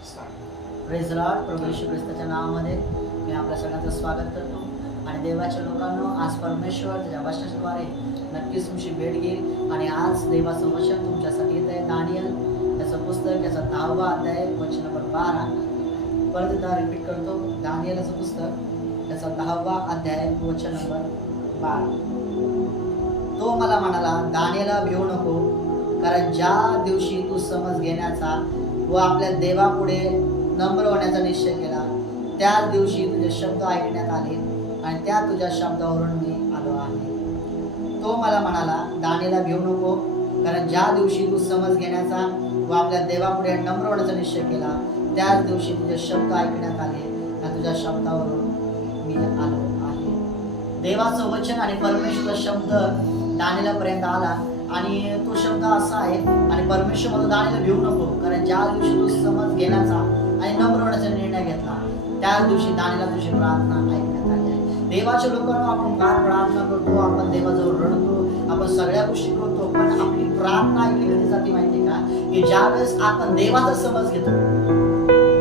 Praise Lord. प्रभू येशू ख्रिस्ताच्या नावामध्ये मी आपल्या सगळ्यांचं स्वागत करतो. आणि देवाच्या लोकांनो, आज परमेश्वर त्याच्या वचनाद्वारे नक्कीच तुमची भेट घेईल. आणि आज देवाचं वचन तुमच्यासाठी येत आहे. दानियल त्याचं पुस्तक, याचा 10वा अध्याय, वचन नंबर 12. परत एकदा रिपीट करतो. दानियलचं पुस्तक, याचा 10वा अध्याय, वचन नंबर 12. तो मला म्हणाला, दानियला भिवू नको, कारण ज्या दिवशी तू समज घेण्याचा व आपल्या देवापुढे नम्र होण्याचा निश्चय केला, त्याच दिवशी तुझे शब्द ऐकण्यात आले आणि त्या तुझ्या शब्दावरून मी आलो आहे. तो मला म्हणाला, दानियला भिवू नको, कारण ज्या दिवशी तू समज घेण्याचा व आपल्या देवापुढे नम्र होण्याचा निश्चय केला, त्याच दिवशी तुझे शब्द ऐकण्यात आले आणि तुझ्या शब्दावरून मी आलो आहे. देवाचं वचन आणि परमेश्वराचा शब्द दानियलापर्यंत आला आणि तो शब्द असा आहे. आणि परमेश्वर म्हणतो, दानियला भिवू नको, कारण ज्या दिवशी तू समज घेण्याचा आणि नम्र होण्याचा निर्णय घेतला, त्याच दिवशी दानियला तुझी प्रार्थना ऐकण्यात आली आहे. देवाच्या लोकांना आपण काय प्रार्थना करतो, आपण देवाजवळ रडतो, आपण सगळ्या गोष्टी करतो, पण आपली प्रार्थना ऐकली कधी जाते माहिती का? की ज्या वेळेस आपण देवाचा समज घेतो,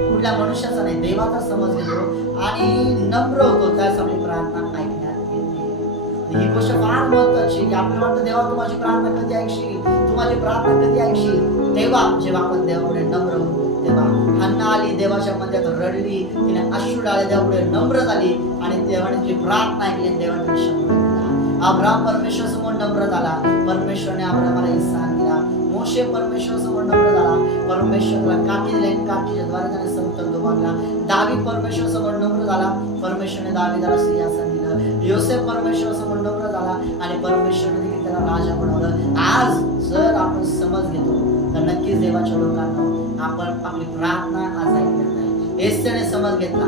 कुठल्या मनुष्याचा नाही, देवाचा समज घेतो आणि नम्र होतो, त्याच आपली प्रार्थना ऐकण्यात येते. ही गोष्ट फार महत्वाची. की आपल्याला वाटतं, देवा तू माझी प्रार्थना कधी ऐकशील, तू माझी प्रार्थना कधी ऐकशील? तेव्हा जेव्हा आपण देवापुढे नम्र होतो. तेव्हा हन्ना आली, देवाच्या मंदिरात रडली, तिने अश्रू डाळे, देवापुढे नम्र झाली आणि देवाने तिची प्रार्थना ऐकली, देवाने तिला शब्द दिला. अब्राम परमेश्वर समोर नम्र झाला, परमेश्वरने अब्रामाला इस्साक दिला. मोशे परमेश्वर समोर नम्र झाला, परमेश्वरला काठी दिली, काठीच्या द्वारे त्याने समुद्र दुभागला. दावीद परमेश्वर समोर नम्र झाला, परमेश्वरने दावीदाला सिंहासन दिलं. योसेफ परमेश्वर समोर नम्र झाला आणि परमेश्वरने देखील त्याला राजा बनवलं. आज जर आपण समज घेतो तर नक्कीच देवाच्या लोकांना आपण आपली प्रार्थना आज ऐकण्यात आहे. एस्थरने समज घेतला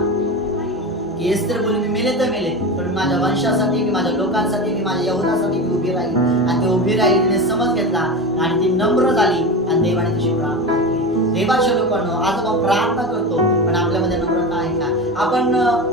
की एस्थर बोलली, मी मेले तर मेले, पण माझ्या वंशासाठी, मी माझ्या लोकांसाठी, मी माझ्या यहुदासाठी मी उभी राहील. आणि ती उभी राहिली, तिने समज घेतला आणि ती नम्र झाली आणि देवाने तिची प्रार्थना ऐकली. देवाच्या लोकांना आज आपण प्रार्थना करतो, पण आपल्यामध्ये नम्रता आहे का? आपण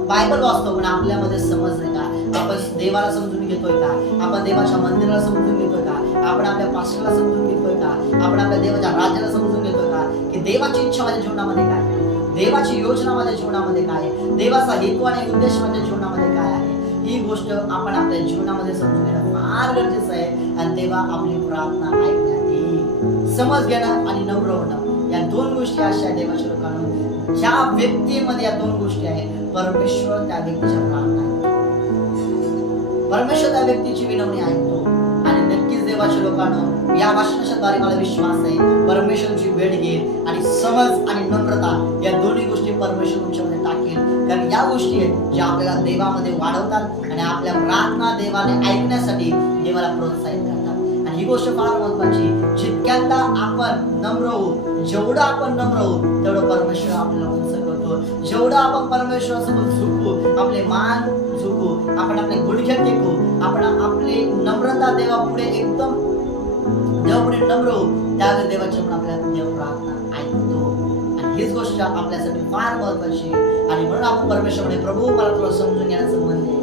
बायबल वाचतो, पण आपल्यामध्ये समज नाही का? आपण देवाला समजून घेतोय का? आपण देवाच्या मंदिराला समजून घेतोय का? आपण आपल्या पास्टरला समजून घेतोय का? आपण आपल्या देवाच्या राज्याला समजून घेतोय का? की देवाची इच्छा माझ्या जीवनामध्ये काय आहे? देवाची योजना माझ्या जीवनामध्ये काय आहे? देवाचा हेतू आणि उद्देश माझ्या जीवनामध्ये काय आहे? ही गोष्ट आपण आपल्या जीवनामध्ये समजून घेणं फार गरजेचं आहे. आणि तेव्हा आपली प्रार्थना ऐकण्यात येईल. समज घेणं आणि नम्र होणं, या दोन गोष्टी अशा आहेत देवाच्या लोकांना. ज्या व्यक्तीमध्ये या दोन गोष्टी आहेत, परमेश्वर त्या व्यक्तीच्या प्रार्थना ऐकतो, परमेश्वर त्या व्यक्तीची विनवणी ऐकतो. आणि नक्कीच देवाच्या लोकांना या भाषणाच्याद्वारे मला विश्वास आहे, परमेश्वरची भेट घेईल आणि समज आणि नम्रता या दोन्ही गोष्टी परमेश्वर तुमच्यामध्ये टाकेल. कारण या गोष्टी आहेत ज्या आपल्याला देवामध्ये वाढवतात आणि आपल्या प्रार्थना देवाने ऐकण्यासाठी देवाला प्रोत्साहित करतात. आणि ही गोष्ट फार महत्वाची. जितक्यांदा आपण नम्र होऊ, जेवढं आपण नम्र होऊ, तेवढं परमेश्वर आपल्याला उंच करतो. जेवढं आपण परमेश्वरासमोर झुकू, आपले मान झुकू, आपण आपले गुडघे टेकू, आपण आपली नम्रता देवापुढे एकदम देवापुढे नम्र होऊ, त्यावेळेस देवाची पण आपल्या देव प्रार्थना ऐकतो. आणि हीच गोष्ट आपल्यासाठी फार महत्वाची. आणि म्हणून आपण परमेश्वराने, प्रभू मला तुला समजून घेण्याचं मन दे,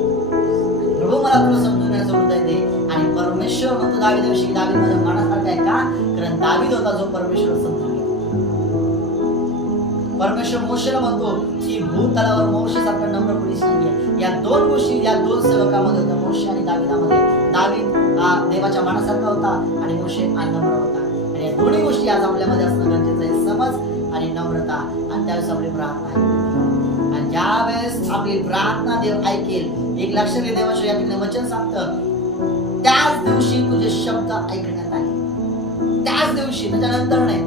प्रभू मला तुला समजून घेण्याचं हृदय दे. आणि परमेश्वर म्हणतो दावीदाविषयी, दावीद माझ्या मनासारखा आहे का? कारण दावीद होता जो परमेश्वर समजून घेतो. परमेश्वर मोशेला म्हणतो की भूतलावर मोशेसारखा नम्र कोणीच नाहीये. या दोन गोष्टी या दोन सेवकामध्ये होत्या, मोशे आणि दावीदामध्ये. दावीद हा देवाच्या मनासारखा होता आणि मोशे नम्र होता. आणि या दोन्ही गोष्टी आज आपल्यामध्ये असणं गरजेचं आहे, समज आणि नम्रता. आणि त्यावेळेस आपली प्रार्थना ऐकेल. आणि ज्या वेळेस आपली प्रार्थना देव ऐकेल, एक लक्षात घे, देवाच्या या ठिकाणी वचन सांगतं, त्याच दिवशी तुझे शब्द ऐकण्यात आले. त्याच दिवशी, त्याच्यानंतर नाही,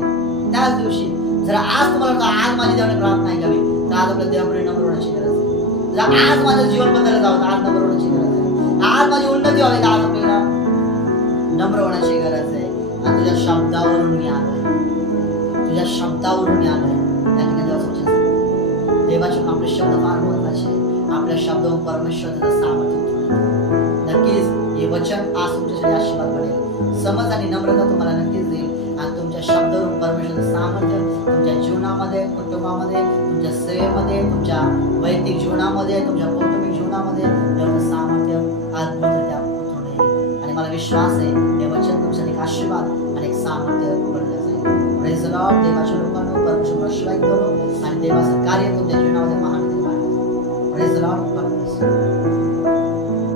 त्याच दिवशी. जर आज तुम्हाला आज माझी देवाने प्रार्थना ऐकावी, तर आज आपल्या देवापुढे नम्र होण्याची गरज आहे. जर आज माझं जीवन बदललं जावं, तर आज नम्र होण्याची गरज आहे. आज माझी उन्नती व्हावी, तर आज आपल्याला नम्र होण्याची गरज आहे. आणि तुझ्या शब्दावरून मी आलोय, तुझ्या शब्दावरून मी आलोय. त्या ठिकाणी देवाचे आपले शब्द फार महत्वाचे आहे. आपल्या शब्दावरून परमेश्वर त्याचं सामर्थ्य. नक्कीच हे वचन आज तुमच्यासाठी आशीर्वाद पडेल. समज आणि नम्रता तुम्हाला नक्कीच देईल. आणि तुमच्या शब्दावरून परमेश्वराचं सामर्थ्य तुमच्या जीवनामध्ये, कुटुंबामध्ये, तुमच्या सेवेमध्ये, तुमच्या वैयक्तिक जीवनामध्ये, तुमच्या कौटुंबिक जीवनामध्ये देवाचं सामर्थ्य अद्भुतरित्या उतरून येईल. आणि मला विश्वास आहे हे वचन तुमच्यासाठी एक आशीर्वाद आणि एक सामर्थ्य बनलं जाईल. Praise the Lord. देवाच्या लोकांना परमेश्वर आशीर्वाद करो. आणि देवाचं कार्य तुमच्या जीवनामध्ये महान निर्माण. Praise the Lord.